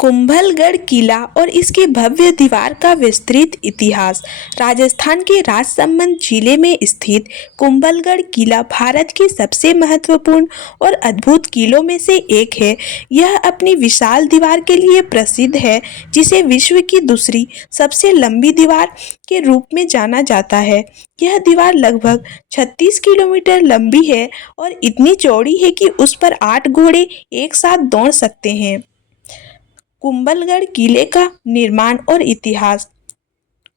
कुंभलगढ़ किला और इसके भव्य दीवार का विस्तृत इतिहास। राजस्थान के राजसमंद जिले में स्थित कुंभलगढ़ किला भारत के सबसे महत्वपूर्ण और अद्भुत किलों में से एक है। यह अपनी विशाल दीवार के लिए प्रसिद्ध है, जिसे विश्व की दूसरी सबसे लंबी दीवार के रूप में जाना जाता है। यह दीवार लगभग 36 किलोमीटर लंबी है और इतनी चौड़ी है कि उस पर 8 घोड़े एक साथ दौड़ सकते हैं। कुंभलगढ़ किले का निर्माण और इतिहास।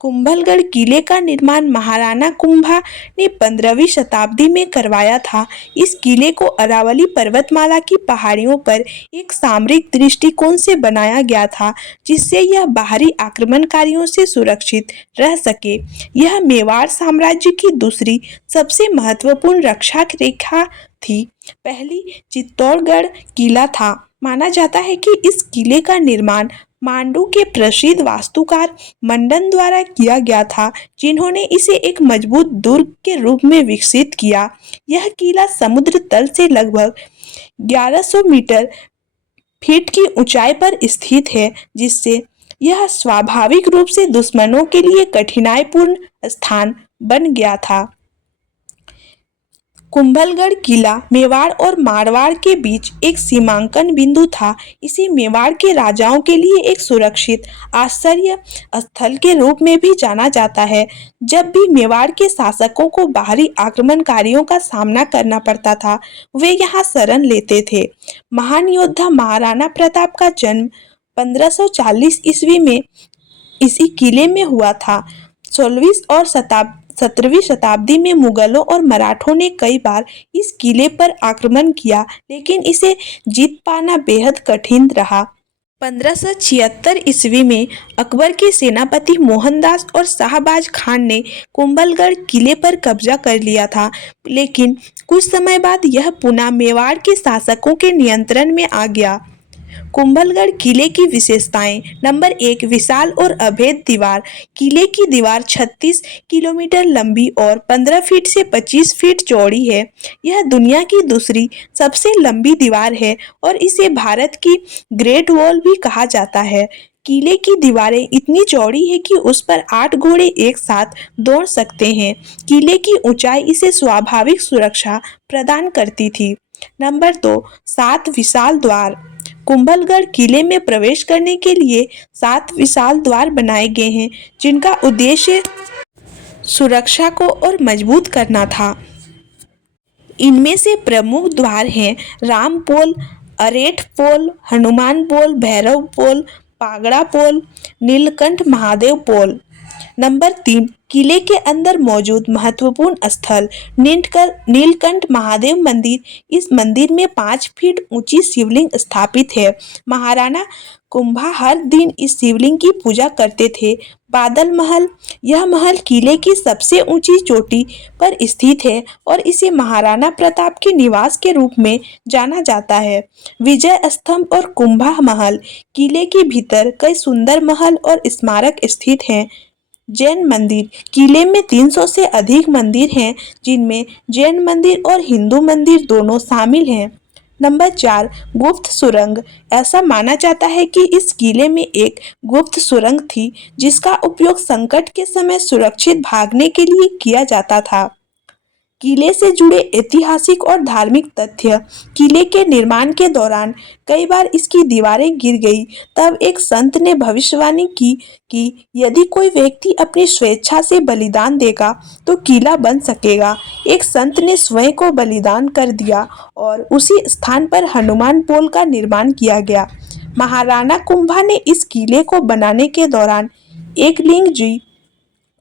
कुंभलगढ़ किले का निर्माण महाराणा कुंभा ने 15वीं शताब्दी में करवाया था। इस किले को अरावली पर्वतमाला की पहाड़ियों पर एक सामरिक दृष्टिकोण से बनाया गया था, जिससे यह बाहरी आक्रमणकारियों से सुरक्षित रह सके। यह मेवाड़ साम्राज्य की दूसरी सबसे महत्वपूर्ण रक्षा रेखा थी। पहली चित्तौड़गढ़ किला था। माना जाता है कि इस किले का निर्माण मांडू के प्रसिद्ध वास्तुकार मंडन द्वारा किया गया था, जिन्होंने इसे एक मजबूत दुर्ग के रूप में विकसित किया। यह किला समुद्र तल से लगभग 1100 मीटर फीट की ऊंचाई पर स्थित है, जिससे यह स्वाभाविक रूप से दुश्मनों के लिए कठिनाईपूर्ण स्थान बन गया था। कुंभलगढ़ किला मेवाड़ और मारवाड़ के बीच एक सीमांकन बिंदु था। इसे मेवाड़ के राजाओं के लिए एक सुरक्षित आश्रय स्थल के रूप में भी जाना जाता है। जब भी मेवाड़ के शासकों को बाहरी आक्रमणकारियों का सामना करना पड़ता था, वे यहाँ शरण लेते थे। महान योद्धा महाराणा प्रताप का जन्म 1540 ईस्वी में इसी किले में हुआ था। 16वीं और 17वीं शताब्दी में मुगलों और मराठों ने कई बार इस किले पर आक्रमण किया, लेकिन इसे जीत पाना बेहद कठिन रहा। 1576 ईस्वी में अकबर के सेनापति मोहनदास और शाहबाज खान ने कुंभलगढ़ किले पर कब्जा कर लिया था, लेकिन कुछ समय बाद यह पुनः मेवाड़ के शासकों के नियंत्रण में आ गया। कुंभलगढ़ किले की विशेषताएं। नंबर 1, विशाल और अभेद दीवार। किले की दीवार 36 किलोमीटर लंबी और 15 फीट से 25 फीट चौड़ी है। यह दुनिया की दूसरी सबसे लंबी दीवार है और इसे भारत की ग्रेट वॉल भी कहा जाता है। किले की दीवारें इतनी चौड़ी है कि उस पर 8 घोड़े एक साथ दौड़ सकते हैं। किले की ऊंचाई इसे स्वाभाविक सुरक्षा प्रदान करती थी। नंबर 2, 7 विशाल द्वार। कुंभलगढ़ किले में प्रवेश करने के लिए 7 विशाल द्वार बनाए गए हैं, जिनका उद्देश्य सुरक्षा को और मजबूत करना था। इनमें से प्रमुख द्वार हैं राम पोल, अरेठ पोल, हनुमान पोल, भैरव पोल, पागड़ा पोल, नीलकंठ महादेव पोल। नंबर 3, किले के अंदर मौजूद महत्वपूर्ण स्थल नीलकंठ महादेव मंदिर। इस मंदिर में 5 फीट ऊंची शिवलिंग स्थापित है। महाराणा कुंभा हर दिन इस शिवलिंग की पूजा करते थे। बादल महल। यह महल किले की सबसे ऊंची चोटी पर स्थित है और इसे महाराणा प्रताप के निवास के रूप में जाना जाता है। विजय स्तंभ और कुंभा महल। किले के भीतर कई सुंदर महल और स्मारक स्थित हैं। जैन मंदिर। किले में 300 से अधिक मंदिर हैं, जिनमें जैन मंदिर और हिंदू मंदिर दोनों शामिल हैं। नंबर 4, गुप्त सुरंग। ऐसा माना जाता है कि इस किले में एक गुप्त सुरंग थी, जिसका उपयोग संकट के समय सुरक्षित भागने के लिए किया जाता था। किले से जुड़े ऐतिहासिक और धार्मिक तथ्य। किले के निर्माण के दौरान कई बार इसकी दीवारें गिर गई। तब एक संत ने भविष्यवाणी की कि यदि कोई व्यक्ति अपनी स्वेच्छा से बलिदान देगा तो किला बन सकेगा। एक संत ने स्वयं को बलिदान कर दिया और उसी स्थान पर हनुमान पोल का निर्माण किया गया। महाराणा कुंभा ने इस किले को बनाने के दौरान एकलिंग जी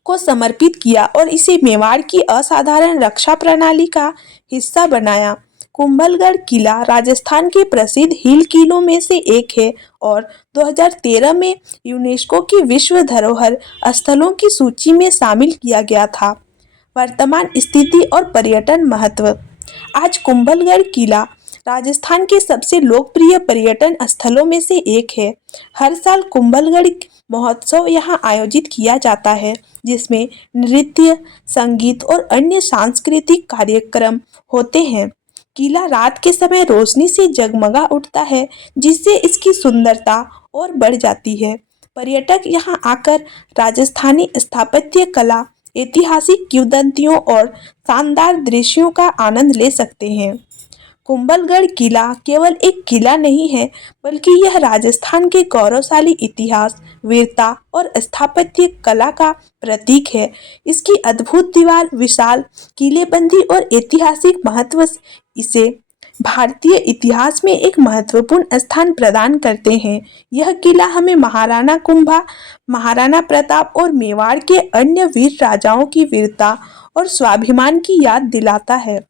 को समर्पित किया और इसे मेवाड़ की असाधारण रक्षा प्रणाली का हिस्सा बनाया। कुंभलगढ़ किला राजस्थान के प्रसिद्ध हिल किलों में से एक है और 2013 में यूनेस्को की विश्व धरोहर स्थलों की सूची में शामिल किया गया था। वर्तमान स्थिति और पर्यटन महत्व। आज कुंभलगढ़ किला राजस्थान के सबसे लोकप्रिय पर्यटन स्थलों में से एक है। हर साल कुंभलगढ़ महोत्सव यहाँ आयोजित किया जाता है, जिसमें नृत्य, संगीत और अन्य सांस्कृतिक कार्यक्रम होते हैं। किला रात के समय रोशनी से जगमगा उठता है, जिससे इसकी सुंदरता और बढ़ जाती है। पर्यटक यहाँ आकर राजस्थानी स्थापत्य कला, ऐतिहासिक किंवदंतियों और शानदार दृश्यों का आनंद ले सकते हैं। कुंभलगढ़ किला केवल एक किला नहीं है, बल्कि यह राजस्थान के गौरवशाली इतिहास, वीरता और स्थापत्य कला का प्रतीक है। इसकी अद्भुत दीवार, विशाल किलेबंदी और ऐतिहासिक महत्व इसे भारतीय इतिहास में एक महत्वपूर्ण स्थान प्रदान करते हैं। यह किला हमें महाराणा कुंभा, महाराणा प्रताप और मेवाड़ के अन्य वीर राजाओं की वीरता और स्वाभिमान की याद दिलाता है।